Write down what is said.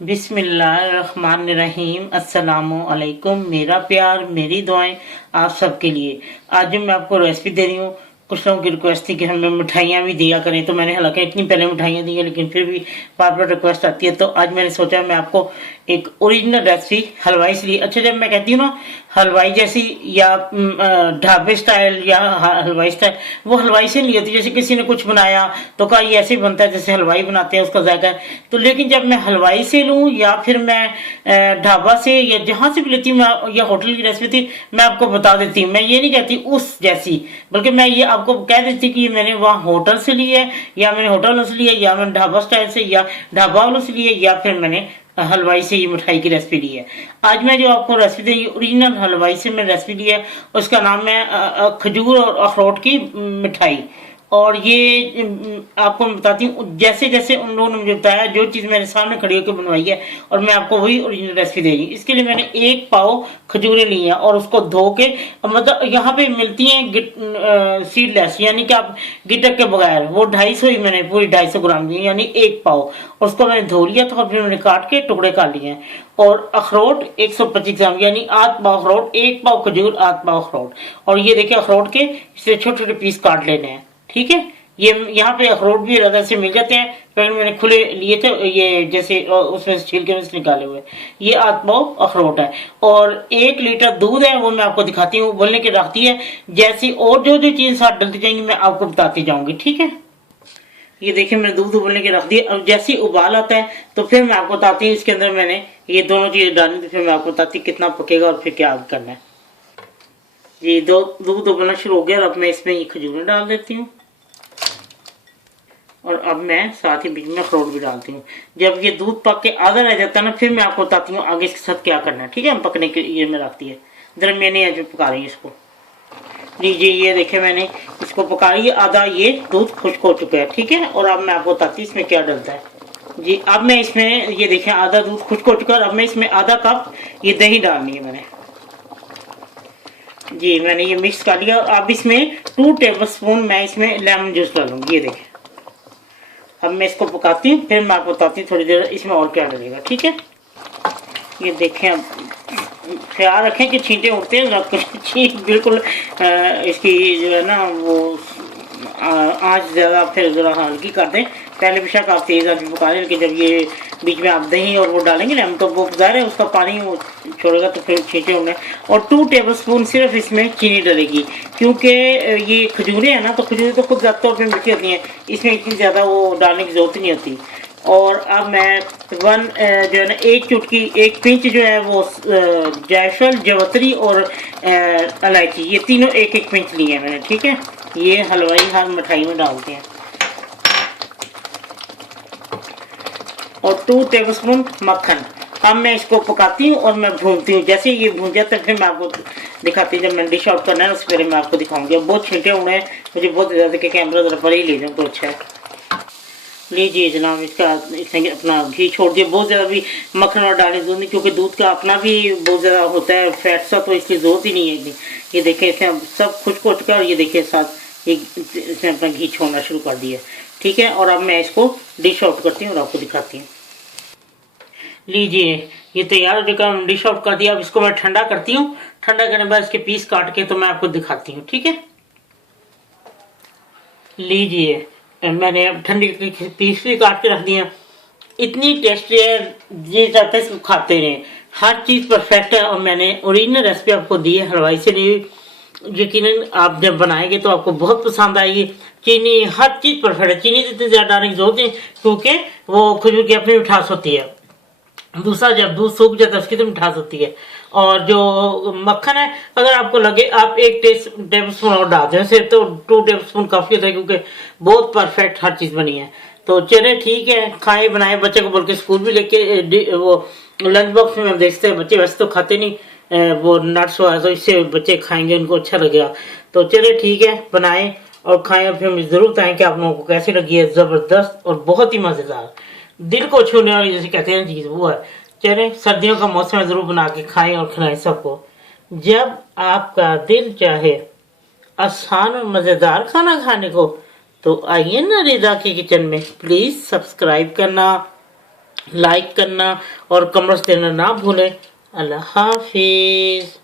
बिस्मिल्लाहिर्रहमानिर्रहीम अस्सलामु अलैकुम। मेरा प्यार मेरी दुआएं आप सबके लिए। आज जो मैं आपको रेसिपी दे रही हूँ, कुछ लोगों की रिक्वेस्ट थी कि हमें मिठाइयाँ भी दिया करें, तो मैंने हालांकि इतनी पहले मिठाइयाँ दी हैं, लेकिन फिर भी बार बार रिक्वेस्ट आती है, तो आज मैंने सोचा मैं आपको एक ओरिजिनल रेसिपी हलवाई से लिए। अच्छा, जब मैं कहती हूँ ना हलवाई जैसी या ढाबे स्टाइल या हलवाई स्टाइल, वो हलवाई से नहीं होती। जैसे किसी ने कुछ बनाया तो कहा ये ऐसे बनता है जैसे हलवाई बनाते हैं, उसका जायका है। तो लेकिन जब मैं हलवाई से लूँ या फिर मैं ढाबा से या जहाँ से भी लेती हूँ, मैं या होटल की रेसिपी थी, मैं आपको बता देती हूँ। मैं ये नहीं कहती उस जैसी, बल्कि मैं ये आपको कह देती कि मैंने वहाँ होटल से ली है, या मैंने होटल वालों से लिया, या मैंने ढाबा स्टाइल से या ढाबा वालों से लिए, या फिर मैंने हलवाई से ये मिठाई की रेसिपी ली है। आज मैं जो आपको रेसिपी दी, ओरिजिनल हलवाई से मैं रेसिपी ली है। उसका नाम है खजूर और अखरोट की मिठाई। और ये आपको मैं बताती हूँ, जैसे जैसे उन लोगों ने मुझे बताया, जो चीज़ मेरे सामने खड़ी होकर बनवाई है, और मैं आपको वही ओरिजिनल रेसिपी दे रही हूँ। इसके लिए मैंने 1 पाव खजूरें ली हैं और उसको धो के, मतलब यहाँ पे मिलती हैं सीडलेस, यानी कि आप गिटक के बगैर, वो 250 ही मैंने पूरी 250 ग्राम ली, यानी 1 पाव। उसको मैंने धो लिया था और फिर मैंने काट के टुकड़े कर लिए हैं। और अखरोट 125 ग्राम, यानी 8 पाव अखरोट, 1 पाव खजूर, 8 पाव अखरोट। और ये देखिए अखरोट के इसे छोटे छोटे पीस काट लेने हैं, ठीक है। ये यहाँ पे अखरोट भी अलग से मिल जाते हैं, पर मैंने खुले लिए थे, ये जैसे उसमें से छिलके में से निकाले हुए। ये 8 पाव अखरोट है। और 1 लीटर दूध है, वो मैं आपको दिखाती हूँ, बोलने की रखती है। जैसी और जो जो चीज़ साथ डलती जाएंगी मैं आपको बताती जाऊंगी, ठीक है। ये देखिए मैंने दूध उबलने के रख दिया। अब जैसे उबाल आता है तो फिर मैं आपको बताती हूँ, इसके अंदर मैंने ये दोनों चीज़ें डालनी थी, फिर मैं आपको बताती हूँ कितना पकेगा और फिर क्या करना है। ये दूध उबलना शुरू हो गया। अब मैं इसमें ये खजूरें डाल देती हूँ, और अब मैं साथ ही बीच में अखरोट भी डालती हूँ। जब ये दूध पक के आधा रह जाता है ना, फिर मैं आपको बताती हूँ आगे इसके साथ क्या करना है, ठीक है। हम पकने के लिए में रखती है, दरमियानी आंच में पका रही है इसको। लीजिए ये देखे मैंने इसको पका लिया, आधा ये दूध खुश्क हो चुका है, ठीक है। और अब मैं आपको बताती हूँ इसमें क्या डलता है। जी, अब मैं इसमें ये देखें आधा दूध खुश्क हो चुका है। अब मैं इसमें आधा कप ये दही डालनी है मैंने। जी, मैंने ये मिक्स कर लिया। अब इसमें 2 टेबलस्पून मैं इसमें लेमन जूस डालूंगी, ये देखें। अब मैं इसको पकाती हूँ, फिर मैं आपको बताती हूँ थोड़ी देर इसमें और क्या डलेगा, ठीक है। ये देखें, अब ख्याल रखें कि छींटे उड़ते हैं, छींट बिल्कुल इसकी जो है ना वो आँच ज़्यादा फिर ज़रा हल्की कर दें। पहले बेशक आप तेज़ आंच में पका लें, लेकिन जब ये बीच में आप दही और वो डालेंगे ना, हम तो वो ज़ाहिर है उसका पानी वो छोड़ेगा तो फिर छींटे उड़ने। और 2 टेबलस्पून सिर्फ इसमें चीनी डलेगी, क्योंकि ये खजूरें हैं ना, तो खजूरें तो खुद ज़्यादा तौर पर मीठी होती हैं, इसमें इतनी ज़्यादा वो डालने की ज़रूरत नहीं होती। और अब मैं जो है ना 1 चुटकी 1 पिंच जो है वो जायफल, जवतरी और इलायची, ये तीनों 1 पिंच लिए हैं मैंने, ठीक है। ये हलवाई हर मिठाई में डालते हैं। और 2 टेबलस्पून मक्खन। अब मैं इसको पकाती हूँ और मैं भूनती हूँ। जैसे ये भून जाता है फिर मैं आपको दिखाती हूँ। जब मैं डिश आउट करना है उससे पहले मैं आपको दिखाऊंगी। अब बहुत छींटे हुए हैं, मुझे बहुत ज़्यादा के कैमरा ज़रा पर ही ले जाऊँ तो अच्छा है। लीजिए जनाब, इसका इसने अपना घी छोड़ दिया। बहुत ज़्यादा भी मक्खन और डालने दूध नहीं, क्योंकि दूध का अपना भी बहुत ज़्यादा होता है फैट सा, तो इसलिए ज़रूरत ही नहीं है। ये देखें इसने सब खुश्क हो चुका है, और ये देखिए साथ इसने अपना घी छोड़ना शुरू कर दिया, ठीक है। और अब मैं इसको डिश आउट करती हूँ और आपको दिखाती हूँ। लीजिए ये तैयार हो चुका, डिश आउट कर दिया। अब इसको मैं ठंडा करती हूँ। ठंडा करने के बाद इसके पीस काट के तो मैं आपको दिखाती हूँ, ठीक है। लीजिए मैंने अब ठंडी पीस भी काट के रख दिए। इतनी टेस्टी है, ये चाहते हैं इसको खाते रहें। हर चीज़ परफेक्ट है, और मैंने ओरिजिनल रेसिपी आपको दी है हलवाई से ली। यकीनन आप जब बनाएंगे तो आपको बहुत पसंद आएगी। चीनी हर चीज़ परफेक्ट है। चीनी जितनी ज़्यादा डालने की जरूरत है, क्योंकि वो खजूर की अपनी मिठास होती है। दूसरा, जब दूध सूख जाता है उसकी तो मिठास होती है। और जो मक्खन है, अगर आपको लगे आप 1 टेबलस्पून और डाल दें, वैसे तो 2 टेबलस्पून काफ़ी होता है, क्योंकि बहुत परफेक्ट हर चीज़ बनी है। तो चले ठीक है, खाएं बनाए, बच्चे को बोल के स्कूल भी लेके वो लंच बॉक्स में हम देखते हैं बच्चे वैसे तो खाते नहीं वो नट्स वगैरह, तो इससे बच्चे खाएंगे, उनको अच्छा लगेगा। तो चले ठीक है, बनाएं और खाएं, फिर मुझे ज़रूर बताएं कि आप लोगों को कैसी लगी है। ज़बरदस्त और बहुत ही मज़ेदार, दिल को छूने वाली जैसे कहते हैं चीज़ वो है। चले, सर्दियों का मौसम है, ज़रूर बना के खाएं और खिलाएं सबको। जब आपका दिल चाहे आसान और मज़ेदार खाना खाने को, तो आइए ना रिदा के किचन में। प्लीज़ सब्सक्राइब करना, लाइक करना और कमेंट्स देना ना भूलें। अल्लाह हाफिज़।